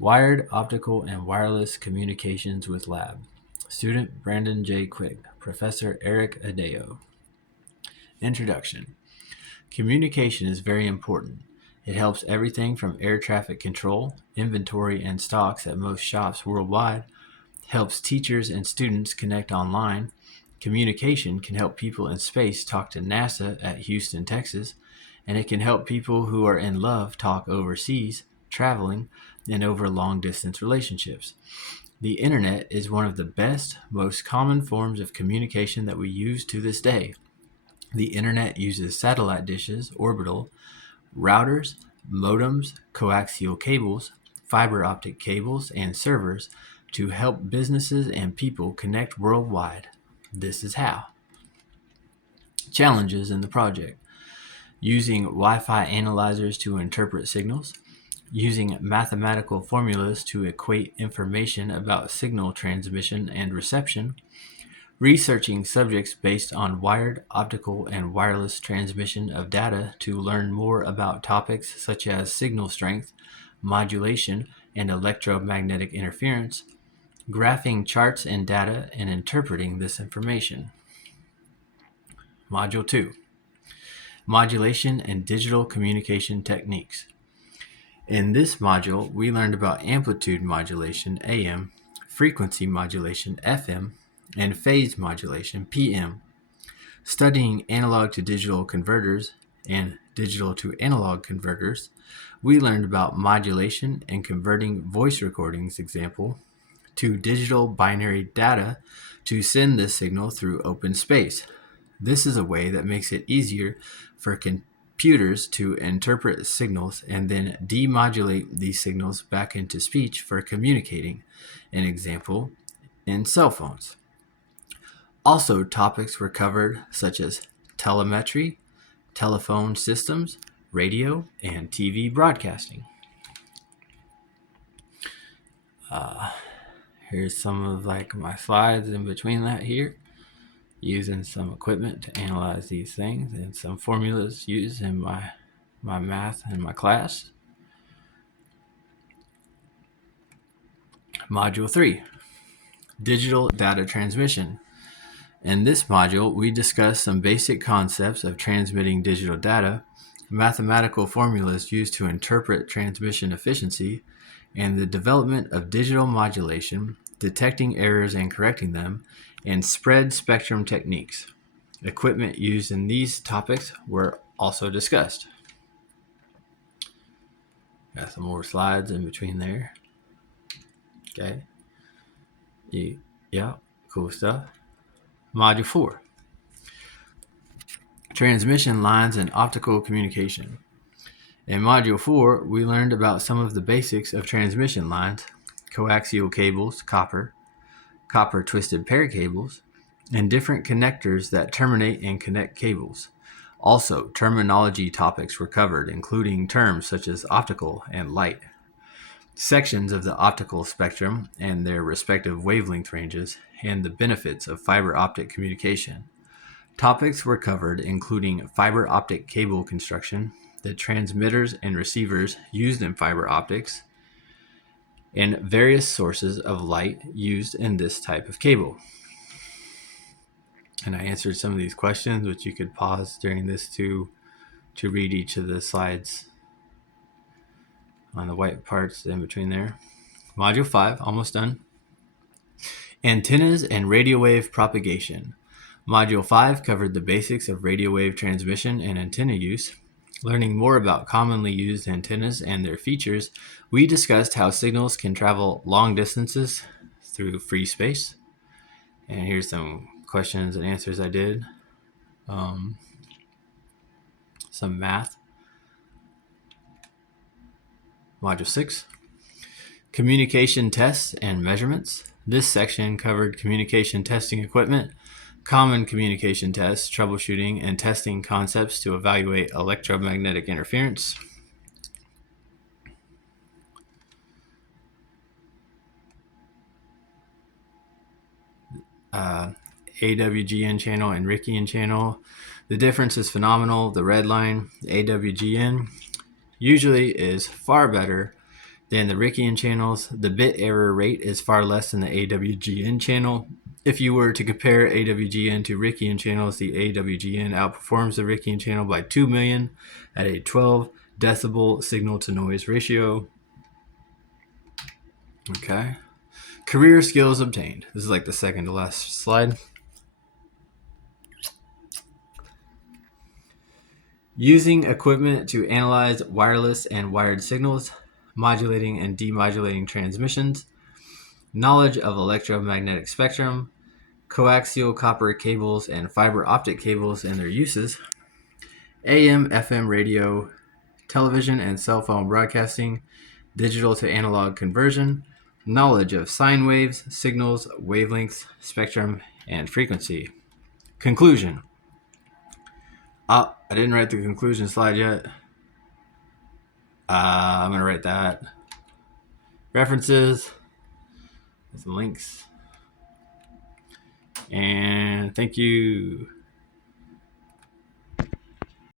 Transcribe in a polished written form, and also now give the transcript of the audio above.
Wired, Optical, and Wireless Communications with Lab. Student Branden J. Quigg. Professor Eric Adeo. Introduction. Communication is very important. It helps everything from air traffic control, inventory, and stocks at most shops worldwide, helps teachers and students connect online. Communication can help people in space talk to NASA at Houston, Texas, and it can help people who are in love talk overseas, traveling, and over long distance relationships. The internet is one of the best, most common forms of communication that we use to this day. The internet uses satellite dishes, orbital, routers, modems, coaxial cables, fiber optic cables, and servers to help businesses and people connect worldwide. This is how. Challenges in the project. Using Wi-Fi analyzers to interpret signals, using mathematical formulas to equate information about signal transmission and reception, researching subjects based on wired, optical, and wireless transmission of data to learn more about topics such as signal strength, modulation, and electromagnetic interference, graphing charts and data and interpreting this information. Module 2. Modulation and Digital Communication Techniques. In this module, we learned about amplitude modulation, AM, frequency modulation, FM, and phase modulation, PM. Studying analog to digital converters and digital to analog converters, we learned about modulation and converting voice recordings, example, to digital binary data to send this signal through open space. This is a way that makes it easier for computers to interpret signals and then demodulate these signals back into speech for communicating, an example, in cell phones. Also, topics were covered such as telemetry, telephone systems, radio, and TV broadcasting. Here's some of my slides in between that here, using some equipment to analyze these things and some formulas used in my math in my class. Module 3, Digital Data Transmission. In this module, we discuss some basic concepts of transmitting digital data, mathematical formulas used to interpret transmission efficiency, and the development of digital modulation, detecting errors and correcting them, and spread spectrum techniques. Equipment used in these topics were also discussed. Got some more slides in between there. Okay. Yeah, cool stuff. Module 4. Transmission lines and optical communication. In Module 4, we learned about some of the basics of transmission lines, coaxial cables, copper twisted pair cables, and different connectors that terminate and connect cables. Also, terminology topics were covered, including terms such as optical and light, sections of the optical spectrum and their respective wavelength ranges, and the benefits of fiber optic communication. Topics were covered, including fiber optic cable construction, the transmitters and receivers used in fiber optics, and various sources of light used in this type of cable. And I answered some of these questions, which you could pause during this to read each of the slides on the white parts in between there. Module 5, almost done. Antennas and radio wave propagation. Module 5 covered the basics of radio wave transmission and antenna use. Learning more about commonly used antennas and their features, we discussed how signals can travel long distances through free space. And here's some questions and answers I did. Some math. Module 6. Communication tests and measurements. This section covered communication testing equipment, common communication tests, troubleshooting, and testing concepts to evaluate electromagnetic interference. AWGN channel and Rickian channel. The difference is phenomenal. The red line, AWGN, usually is far better Then the Rickian channels, the bit error rate is far less than the AWGN channel. If you were to compare AWGN to Rickian channels, the AWGN outperforms the Rickian channel by 2 million at a 12 decibel signal to noise ratio. Okay. Career skills obtained. This is like the second to last slide. Using equipment to analyze wireless and wired signals, modulating and demodulating transmissions, knowledge of electromagnetic spectrum, coaxial copper cables and fiber optic cables and their uses, AM, FM radio, television and cell phone broadcasting, digital to analog conversion, knowledge of sine waves, signals, wavelengths, spectrum, and frequency. Conclusion. I didn't write the conclusion slide yet. I'm going to write that. References, some links, and thank you.